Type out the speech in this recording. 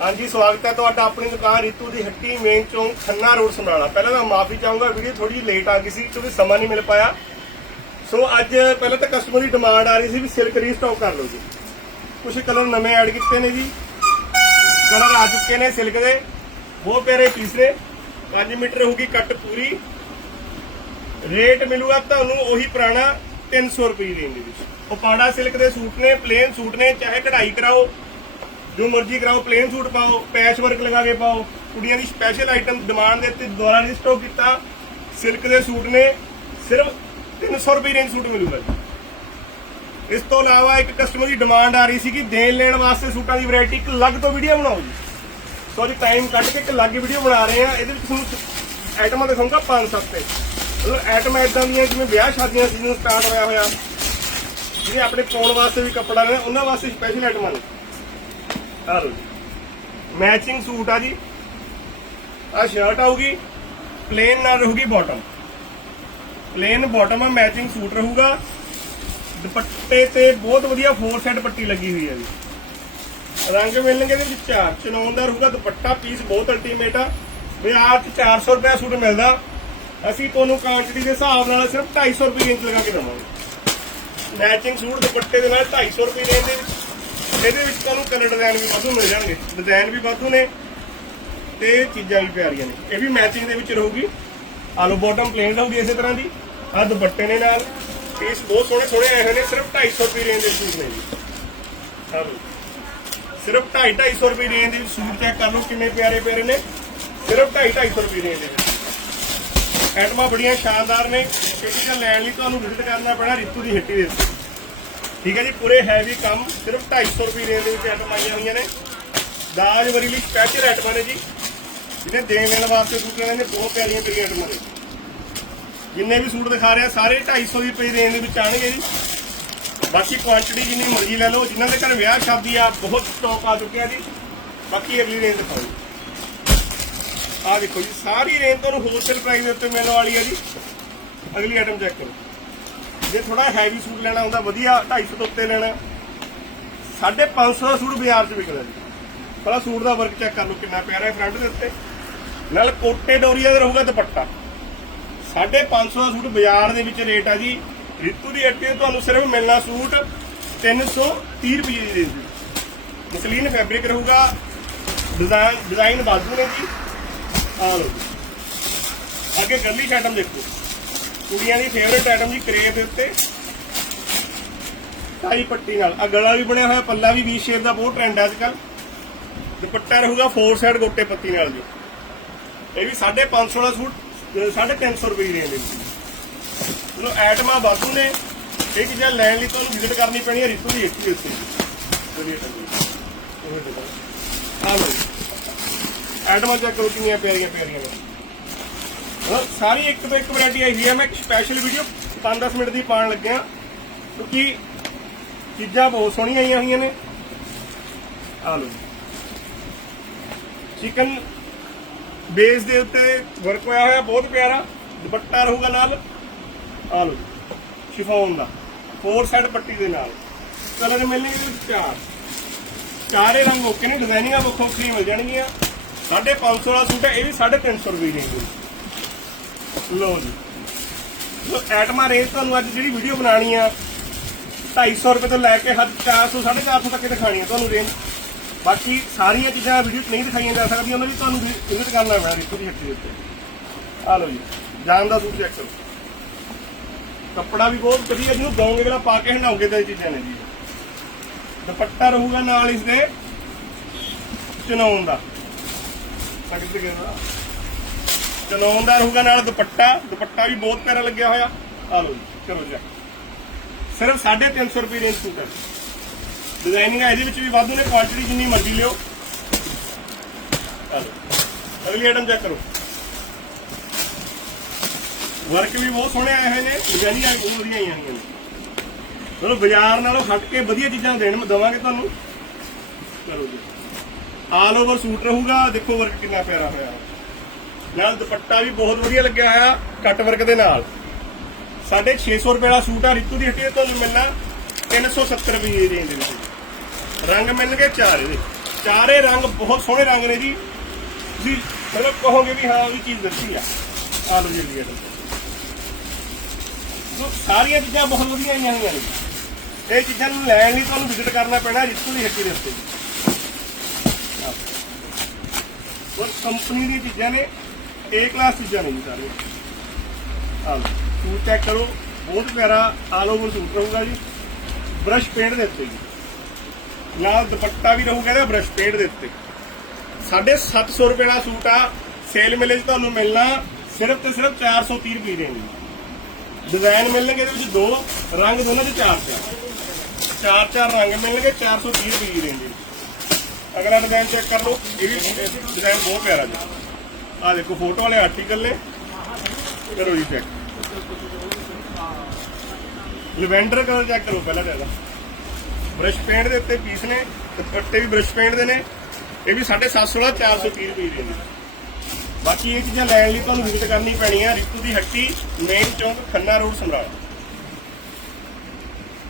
ਹਾਂਜੀ, ਸਵਾਗਤ ਹੈ ਤੁਹਾਡਾ ਆਪਣੀ ਦੁਕਾਨ ਰੀਤੂ ਦੀ ਹੱਟੀ ਮੇਨ ਚੌਂਕ ਖੰਨਾ ਰੋਡ ਸਮਰਾਲਾ। ਪਹਿਲਾਂ ਤਾਂ ਮਾਫੀ ਚਾਹੂੰਗਾ, ਵੀਡੀਓ ਥੋੜੀ ਜਿਹੀ ਲੇਟ ਆ ਗਈ ਸੀ, ਕਿਉਂਕਿ ਸਮਾਂ ਨਹੀਂ ਮਿਲ ਪਾਇਆ। ਸੋ ਅੱਜ ਪਹਿਲਾਂ ਤਾਂ ਕਸਟਮਰ ਦੀ ਡਿਮਾਂਡ ਆ ਰਹੀ ਸੀ ਵੀ ਸਿਲਕ ਰੀਸਟਾਕ ਕਰ ਲਓ ਜੀ। ਕੁਝ ਕਲਰ ਨਵੇਂ ਐਡ ਕੀਤੇ ਨੇ ਜੀ। ਕਲਰ ਆ ਚੁੱਕੇ ਨੇ ਸਿਲਕ ਦੇ। ਬਹੁਤ ਪਿਆਰੇ ਪੀਸ ਨੇ। 5 ਮੀਟਰ ਹੋਊਗੀ ਕੱਟ ਪੂਰੀ। ਰੇਟ ਮਿਲੂਗਾ ਤੁਹਾਨੂੰ ਉਹੀ ਪੁਰਾਣਾ 300 ਰੁਪਏ ਰੇਂਜ ਦੇ ਵਿੱਚ। ਉਹ ਪਾੜਾ ਸਿਲਕ ਦੇ ਸੂਟ ਨੇ ਪਲੇਨ ਸੂਟ ਨੇ, ਚਾਹੇ ਕਢਾਈ ਕਰਾਓ। ਜੋ ਮਰਜ਼ੀ ਕਰਾਓ ਪਲੇਨ ਸੂਟ ਪਾਓ ਪੈਚ ਵਰਕ ਲਗਾ ਕੇ ਪਾਓ। ਕੁੜੀਆਂ ਦੀ ਸਪੈਸ਼ਲ ਆਈਟਮ ਡਿਮਾਂਡ ਦੇ ਉੱਤੇ ਦੁਬਾਰਾ ਰੀਸਟਾਕ ਕੀਤਾ। ਸਿਲਕ ਦੇ ਸੂਟ ਨੇ, ਸਿਰਫ 300 ਰੁਪਏ ਰੇਂਜ ਸੂਟ ਮਿਲੂਗਾ ਜੀ। ਇਸ ਤੋਂ ਇਲਾਵਾ ਇੱਕ ਕਸਟਮਰ ਦੀ ਡਿਮਾਂਡ ਆ ਰਹੀ ਸੀ ਕਿ ਦੇਣ ਲੈਣ ਵਾਸਤੇ ਸੂਟਾਂ ਦੀ ਵੈਰਾਈਟੀ ਇੱਕ ਅਲੱਗ ਤੋਂ ਵੀਡੀਓ ਬਣਾਓ ਜੀ। ਸੋ ਅੱਜ ਟਾਈਮ ਕੱਢ ਕੇ ਇੱਕ ਅਲੱਗ ਵੀਡੀਓ ਬਣਾ ਰਹੇ ਆ ਇਹਦੇ ਵਿੱਚ ਤੁਹਾਨੂੰ ਆਈਟਮਾਂ ਦਿਖਾਉਂਗਾ 5-7 ਤੇ। ਮਤਲਬ ਆਈਟਮਾਂ ਇਦਾਂ ਦੀਆਂ ਜਿਵੇਂ ਵਿਆਹ ਸ਼ਾਦੀਆਂ ਸੀਜ਼ਨ ਸਟਾਰਟ ਹੋਇਆ ਹੋਇਆ ਜਿਹੜੇ ਆਪਣੇ ਪਾਉਣ ਵਾਸਤੇ ਵੀ ਕੱਪੜਾ ਨੇ, ਉਹਨਾਂ ਵਾਸਤੇ ਸਪੈਸ਼ਲ ਆਈਟਮਾਂ ਨੇ ਆ ਲਓ ਜੀ। ਮੈਚਿੰਗ ਸੂਟ ਆ ਜੀ। ਆ ਸ਼ਰਟ ਆਊਗੀ। ਪਲੇਨ ਨਾਲ ਰਹੂਗੀ ਬਾਟਮ ਪਲੇਨ ਬਾਟਮ ਆ ਮੈਚਿੰਗ ਸੂਟ ਰਹੂਗਾ। ਦੁਪੱਟੇ ਤੇ ਬਹੁਤ ਵਧੀਆ ਫੋਰ ਸੈਟ ਪੱਟੀ ਲੱਗੀ ਹੋਈ ਹੈ ਜੀ। ਰੰਗ ਮਿਲਣਗੇ ਇਹਦੇ ਵਿੱਚ ਚਾਰ। ਚਨੌਨ ਦਾ ਰਹੂਗਾ ਦੁਪੱਟਾ ਪੀਸ ਬਹੁਤ ਅਲਟੀਮੇਟ ਆ। ਬਾਜ਼ਾਰ 'ਚ 400 ਰੁਪਏ ਸੂਟ ਮਿਲਦਾ। ਅਸੀਂ ਤੁਹਾਨੂੰ ਕੁਆਂਟੀਟੀ ਦੇ ਹਿਸਾਬ ਨਾਲ ਸਿਰਫ 250 ਰੁਪਏ ਇੰਚ ਲਗਾ ਕੇ ਦਵਾਂਗੇ। ਮੈਚਿੰਗ ਸੂਟ ਦੁਪੱਟੇ ਦੇ ਨਾਲ 250 ਰੁਪਏ ਰੇਂਜ ਦੇ ਵਿੱਚ ਇਹਦੇ ਵਿੱਚ ਤੁਹਾਨੂੰ ਕਲਰ ਡਿਜ਼ਾਈਨ ਵੀ ਵਾਧੂ ਮਿਲ ਜਾਣਗੇ। ਡਿਜ਼ਾਈਨ ਵੀ ਵਾਧੂ ਨੇ ਤੇ ਚੀਜ਼ਾਂ ਵੀ ਪਿਆਰੀਆਂ ਨੇ। ਇਹ ਵੀ ਮੈਚਿੰਗ ਦੇ ਵਿੱਚ ਰਹੂਗੀ। ਆਲੂ ਬਾਟਮ ਪਲੇਨ ਰਹੂਗੀ ਇਸੇ ਤਰ੍ਹਾਂ ਦੀ। ਆ ਦੁਪੱਟੇ ਨੇ ਨਾਲ। ਪੀਸ ਬਹੁਤ ਸੋਹਣੇ ਸੋਹਣੇ ਆਏ ਹੋਏ ਨੇ। ਸਿਰਫ 250 ਰੁਪਏ ਰੇਂਜ ਦੇ ਸੂਟ ਨੇ ਜੀ। ਆਹ ਲਓ। ਸਿਰਫ 2.5 250 ਰੁਪਏ ਰੇਂਜ ਦੇ ਸੂਟ ਚੈੱਕ ਕਰ ਲਓ ਕਿੰਨੇ ਪਿਆਰੇ ਪਿਆਰੇ ਨੇ। ਸਿਰਫ 2.5 250 ਰੁਪਏ ਰੇਂਜ ਦੇ ਵਿੱਚ ਐਟਮਾਂ ਬੜੀਆਂ ਸ਼ਾਨਦਾਰ ਨੇ। ਇਹ ਚੀਜ਼ਾਂ ਲੈਣ ਲਈ ਤੁਹਾਨੂੰ ਵਿਜ਼ਿਟ ਕਰਨਾ ਪੈਣਾ ਰਿਤੂ ਦੀ ਹੱਟੀ ਦੇ ਉੱਤੇ। ਠੀਕ ਹੈ ਜੀ, ਪੂਰੇ ਹੈਵੀ ਕੰਮ, ਸਿਰਫ 250 ਰੁਪਏ ਰੇਂਜ ਦੇ ਵਿੱਚ ਆਈਟਮ ਆਈਆਂ ਹੋਈਆਂ ਨੇ। ਦਾਜ ਵਰੀ ਲਈ ਸਪੈਸ਼ਲ ਆਈਟਮਾਂ ਨੇ ਜੀ। ਜਿਹਨੇ ਦੇਣ ਲੈਣ ਵਾਸਤੇ ਸੂਟ ਲੈਣੇ ਨੇ, ਬਹੁਤ ਪਿਆਰੀਆਂ ਪਿਆਰੀਆਂ ਆਈਟਮਾਂ ਨੇ। ਜਿੰਨੇ ਵੀ ਸੂਟ ਦਿਖਾ ਰਹੇ ਆ ਸਾਰੇ 250 ਦੀ ਰੁਪਏ ਰੇਂਜ ਦੇ ਵਿੱਚ ਆਣਗੇ ਜੀ। ਬਾਕੀ ਕੁਆਂਟੀਟੀ ਜਿੰਨੀ ਮਰਜ਼ੀ ਲੈ ਲਓ, ਜਿਨ੍ਹਾਂ ਦੇ ਘਰ ਵਿਆਹ ਸ਼ਾਦੀ ਆ, ਬਹੁਤ ਸਟਾਕ ਆ ਚੁੱਕਿਆ ਜੀ। ਬਾਕੀ ਅਗਲੀ ਰੇਂਜ ਦਿਖਾਓ ਜੀ। ਆਹ ਦੇਖੋ ਜੀ, ਸਾਰੀ ਰੇਂਜ ਤੁਹਾਨੂੰ ਹੋਲਸੇਲ ਪ੍ਰਾਈਸ ਦੇ ਉੱਤੇ ਮਿਲਣ ਵਾਲੀ ਆ ਜੀ। ਅਗਲੀ ਆਈਟਮ ਚੈੱਕ ਕਰੋ। ਜੇ ਥੋੜਾ ਹੈਵੀ ਸੂਟ ਲੈਣਾ ਹੁੰਦਾ, ਵਧੀਆ 250 ਤੋਂ ਉੱਤੇ ਲੈਣਾ। 550 ਦਾ ਸੂਟ ਬਾਜ਼ਾਰ 'ਚ ਵਿਕਦਾ ਜੀ। ਪਹਿਲਾਂ ਸੂਟ ਦਾ ਵਰਕ ਚੈੱਕ ਕਰ ਲਓ, ਕਿੰਨਾ ਪਿਆਰਾ ਹੈ ਫਰੰਟ ਦੇ ਉੱਤੇ। ਨਾਲ ਕੋਟੇ ਡੋਰੀਆ ਦਾ ਰਹੂਗਾ ਦੁਪੱਟਾ। 550 ਦਾ ਸੂਟ ਬਾਜ਼ਾਰ ਦੇ ਵਿੱਚ ਰੇਟ ਆ ਜੀ। ਰਿਤੂ ਦੀ ਅੱਟੀ ਤੁਹਾਨੂੰ ਸਿਰਫ ਮਿਲਣਾ ਸੂਟ 330 ਰੁਪਏ ਦੀ ਰੇਂਜ ਵਿੱਚ ਮਸਲੀਨ ਫੈਬਰਿਕ ਰਹੂਗਾ। ਡਿਜ਼ਾਈਨ ਡਿਜ਼ਾਈਨ ਬਾਜੂ ਨੇ ਜੀ। ਆ ਲਓ ਜੀ। ਅੱਗੇ ਗਰਲੀ ਸ਼ੈਟਮ ਦੇਖੋ। ਕੁੜੀਆਂ ਦੀ ਫੇਵਰੇਟ ਆਈਟਮ ਜੀ ਕਰੇਪ ਦੇ ਉੱਤੇ। ਟਾਈ ਪੱਟੀ ਨਾਲ। ਆ ਗਲਾ ਵੀ ਬਣਿਆ ਹੋਇਆ, ਪੱਲਾ ਵੀ ਵੀ ਸ਼ੇਪ ਦਾ, ਬਹੁਤ ਟ੍ਰੈਂਡ ਹੈ ਅੱਜਕੱਲ ਦੁਪੱਟਾ ਰਹੂਗਾ ਫੋਰ ਸਾਈਡ ਗੋਟੇ ਪੱਤੀ ਨਾਲ ਜੀ। ਇਹ ਵੀ 550 ਦਾ ਸੂਟ 350 ਰੁਪਏ ਦੀ ਰੇਂਜ ਦੇ ਵਿੱਚ ਚਲੋ, ਐਟਮਾਂ ਵਾਧੂ ਨੇ। ਇਹ ਚੀਜ਼ਾਂ ਲੈਣ ਲਈ ਤੁਹਾਨੂੰ ਵਿਜ਼ਿਟ ਕਰਨੀ ਪੈਣੀ ਹੈ, ਰਿਤੂ ਦੀ ਇੱਕ ਉੱਤੇ। ਚਲਿਏ ਆ ਲਓ ਚੈੱਕ ਕਰੋ ਕਿੰਨੀਆਂ ਪਿਆਰੀਆਂ ਪਿਆਰੀਆਂ ਨੇ। ਸਾਰੀ ਇੱਕ ਤੋਂ ਇੱਕ ਵੈਰਾਈਟੀ ਆਈ ਹੋਈ ਹੈ। ਮੈਂ ਇੱਕ ਸਪੈਸ਼ਲ ਵੀਡੀਓ 5-10 ਮਿੰਟ ਦੀ ਪਾਉਣ ਲੱਗਿਆ। ਕਿਉਂਕਿ ਚੀਜ਼ਾਂ ਬਹੁਤ ਸੋਹਣੀਆਂ ਆਈਆਂ ਹੋਈਆਂ ਨੇ। ਆ ਲਓ ਚਿਕਨ ਬੇਸ ਦੇ ਉੱਤੇ ਵਰਕ ਹੋਇਆ ਹੋਇਆ, ਬਹੁਤ ਪਿਆਰਾ। ਦੁਪੱਟਾ ਰਹੂਗਾ ਨਾਲ। ਆ ਲਓ ਸ਼ਿਫੋਨ ਦਾ। ਫੋਰ ਸਾਈਡ ਪੱਟੀ ਦੇ ਨਾਲ। ਕਲਰ ਮਿਲਣਗੇ ਇਹਦੇ ਚਾਰ। ਚਾਰੇ ਰੰਗ ਓਕੇ ਨੇ ਡਿਜ਼ਾਈਨਿੰਗਾਂ ਵੱਖੋ ਵੱਖਰੀ ਮਿਲ ਜਾਣਗੀਆਂ। 550 ਵਾਲਾ ਸੂਟ ਹੈ, ਇਹ ਵੀ 350 ਰੁਪਏ ਦੀ ਰੇਂਜ ਲੋ ਜੀ। ਲੋ ਐਟਮਾ ਰੇਂਜ ਤੁਹਾਨੂੰ ਅੱਜ ਜਿਹੜੀ ਵੀਡੀਓ ਬਣਾਣੀ ਆ 250 ਰੁਪਏ ਤੋਂ ਲੈ ਕੇ ਹੱਦ 400 450 ਤੱਕ ਦਿਖਾਣੀ ਆ ਤੁਹਾਨੂੰ ਰੇਂਜ ਬਾਕੀ ਸਾਰੀਆਂ ਚੀਜ਼ਾਂ ਵੀਡੀਓ 'ਚ ਨਹੀਂ ਦਿਖਾਈਆਂ ਜਾ ਸਕਦੀਆਂ, ਉਹਨਾਂ ਵੀ ਤੁਹਾਨੂੰ ਵਿਜ਼ਿਟ ਕਰਨਾ ਪੈਣਾ ਰਿਪੂ ਦੀ ਹੱਟੀ ਦੇ ਉੱਤੇ। ਆ ਲਓ ਜੀ ਜਾਨ ਦਾ ਸੂਟ ਚੈੱਕ ਕਰੋ। ਕੱਪੜਾ ਵੀ ਬਹੁਤ ਵਧੀਆ ਜਿਹਨੂੰ ਦੋਗੇ ਜਿਹੜਾ ਪਾ ਕੇ ਹੰਡਾਓਗੇ ਤਾਂ ਇਹ ਚੀਜ਼ਾਂ ਨੇ ਜੀ। ਦੁਪੱਟਾ ਰਹੂਗਾ ਨਾਲ ਇਸ ਦੇ। ਚਨੌਨ ਦਾ ਲੱਗਦੇ ਗਿਆ ਚਨੌਨ ਦਾ ਰਹੂਗਾ ਨਾਲ ਦੁਪੱਟਾ ਦੁਪੱਟਾ ਵੀ ਬਹੁਤ ਪਿਆਰਾ ਲੱਗਿਆ ਹੋਇਆ। ਆ ਲਓ ਜੀ, ਚਲੋ ਜੀ। ਸਿਰਫ 350 ਰੁਪਏ ਰੇਂਜ ਸੂਟ ਹੈ। ਡਿਜ਼ਾਈਨਿੰਗ ਇਹਦੇ ਵਿੱਚ ਵੀ ਵਾਧੂ ਨੇ ਕੁਆਲਿਟੀ ਜਿੰਨੀ ਮਰਜ਼ੀ ਲਿਓ। ਆ ਲਓ, ਅਗਲੀ ਆਈਟਮ ਚੈੱਕ ਕਰੋ। ਵਰਕ ਵੀ ਬਹੁਤ ਸੋਹਣੇ ਆਏ ਹੋਏ ਨੇ ਡਿਜ਼ਾਈਨਿੰਗਾਂ ਬਹੁਤ ਵਧੀਆ ਆਈਆਂ ਹੋਈਆਂ ਨੇ। ਚਲੋ, ਬਾਜ਼ਾਰ ਨਾਲੋਂ ਹਟ ਕੇ ਵਧੀਆ ਚੀਜ਼ਾਂ ਦੇਣ ਮੈਂ ਦਵਾਂਗੇ ਤੁਹਾਨੂੰ। ਚਲੋ ਜੀ। ਆਲ ਓਵਰ ਸੂਟ ਰਹੂਗਾ, ਦੇਖੋ ਵਰਕ ਕਿੰਨਾ ਪਿਆਰਾ ਹੋਇਆ। ਨਾਲ ਦੁਪੱਟਾ ਵੀ ਬਹੁਤ ਵਧੀਆ ਲੱਗਿਆ ਹੋਇਆ, ਕੱਟ ਵਰਕ ਦੇ ਨਾਲ। 650 ਰੁਪਏ ਦਾ ਸੂਟ ਆ, ਰਿਤੂ ਦੀ ਹੱਟੀ ਤੇ ਤੁਹਾਨੂੰ ਮਿਲਣਾ 370 ਰੁਪਏ ਦੀ ਰੇਂਜ ਦੇ ਵਿੱਚ। ਰੰਗ ਮਿਲਣਗੇ ਚਾਰ ਇਹਦੇ। ਚਾਰੇ ਰੰਗ ਬਹੁਤ ਸੋਹਣੇ ਰੰਗ ਨੇ ਜੀ। ਤੁਸੀਂ ਮਤਲਬ ਕਹੋਗੇ ਵੀ ਹਾਂ, ਉਹਦੀ ਚੀਜ਼ ਦੱਸੀ ਆ। ਆ ਲਓ ਜੀ ਇੰਡੀਕੇਟਰ ਸੋ ਸਾਰੀਆਂ ਚੀਜ਼ਾਂ ਬਹੁਤ ਵਧੀਆ ਆਈਆਂ ਹੋਈਆਂ ਨੇ। ਇਹ ਚੀਜ਼ਾਂ ਨੂੰ ਲੈਣ ਲਈ ਤੁਹਾਨੂੰ ਵਿਜ਼ਿਟ ਕਰਨਾ ਪੈਣਾ ਰਿਤੂ ਦੀ ਹੱਟੀ ਦੇ ਉੱਤੇ। ਉਹ ਕੰਪਨੀ ਦੀ ਚੀਜ਼ਾਂ ਨੇ। ਏ ਕਲਾਸ ਚੀਜ਼ਾਂ ਨੇ ਜੀ ਸਾਰੇ। ਆਹ ਸੂਟ ਚੈੱਕ ਕਰੋ, ਬਹੁਤ ਪਿਆਰਾ ਆਲ ਓਵਰ ਸੂਟ ਰਹੂਗਾ ਜੀ। ਬ੍ਰਸ਼ ਪੇਂਟ ਦੇ ਉੱਤੇ ਜੀ। ਨਾਲ ਦੁਪੱਟਾ ਵੀ ਰਹੂਗਾ ਇਹਦਾ ਬ੍ਰਸ਼ ਪੇਂਟ ਦੇ ਉੱਤੇ। 750 ਰੁਪਏ ਦਾ ਸੂਟ ਆ ਸੇਲ ਮੇਲੇ 'ਚ ਤੁਹਾਨੂੰ ਮਿਲਣਾ, ਸਿਰਫ ਤੇ ਸਿਰਫ 430 ਰੁਪਏ ਦੇ ਨੇ ਡਿਜ਼ਾਈਨ ਮਿਲਣਗੇ ਇਹਦੇ ਵਿੱਚ ਦੋ, ਰੰਗ ਦੋਨਾਂ ਦੇ ਚਾਰ ਚਾਰ। ਚਾਰ ਚਾਰ ਰੰਗ ਮਿਲਣਗੇ 430 ਰੁਪਏ ਦੀ ਰੇਂਜ ਵਿੱਚ ਅਗਲਾ ਡਿਜ਼ਾਈਨ ਚੈੱਕ ਕਰ ਲਓ, ਇਹ ਵੀ ਡਿਜ਼ਾਈਨ ਬਹੁਤ ਪਿਆਰਾ ਜੀ। ਆ ਦੇਖੋ ਫੋਟੋ ਵਾਲੇ ਆਰਟੀਕਲ ਨੇ। ਕਰੋ ਜੀ ਚੈੱਕ ਲਵੈਂਡਰ ਕਲਰ ਚੈੱਕ ਕਰੋ ਪਹਿਲਾਂ ਤਾਂ ਇਹਦਾ। ਬ੍ਰਸ਼ ਪੇਂਟ ਦੇ ਉੱਤੇ ਪੀਸ ਨੇ, ਦੁਪੱਟੇ ਵੀ ਬ੍ਰਸ਼ ਪੇਂਟ ਦੇ ਨੇ। ਇਹ ਵੀ 750 ਦਾ 430 ਰੁਪਏ ਦੇ ਨੇ। ਬਾਕੀ ਇਹ ਚੀਜ਼ਾਂ ਲੈਣ ਲਈ ਤੁਹਾਨੂੰ ਵਿਜ਼ਿਟ ਕਰਨੀ ਪੈਣੀ ਹੈ ਰਿਤੂ ਦੀ ਹੱਟੀ, ਮੇਨ ਚੌਂਕ ਖੰਨਾ ਰੋਡ, ਸਮਰਾਲਾ।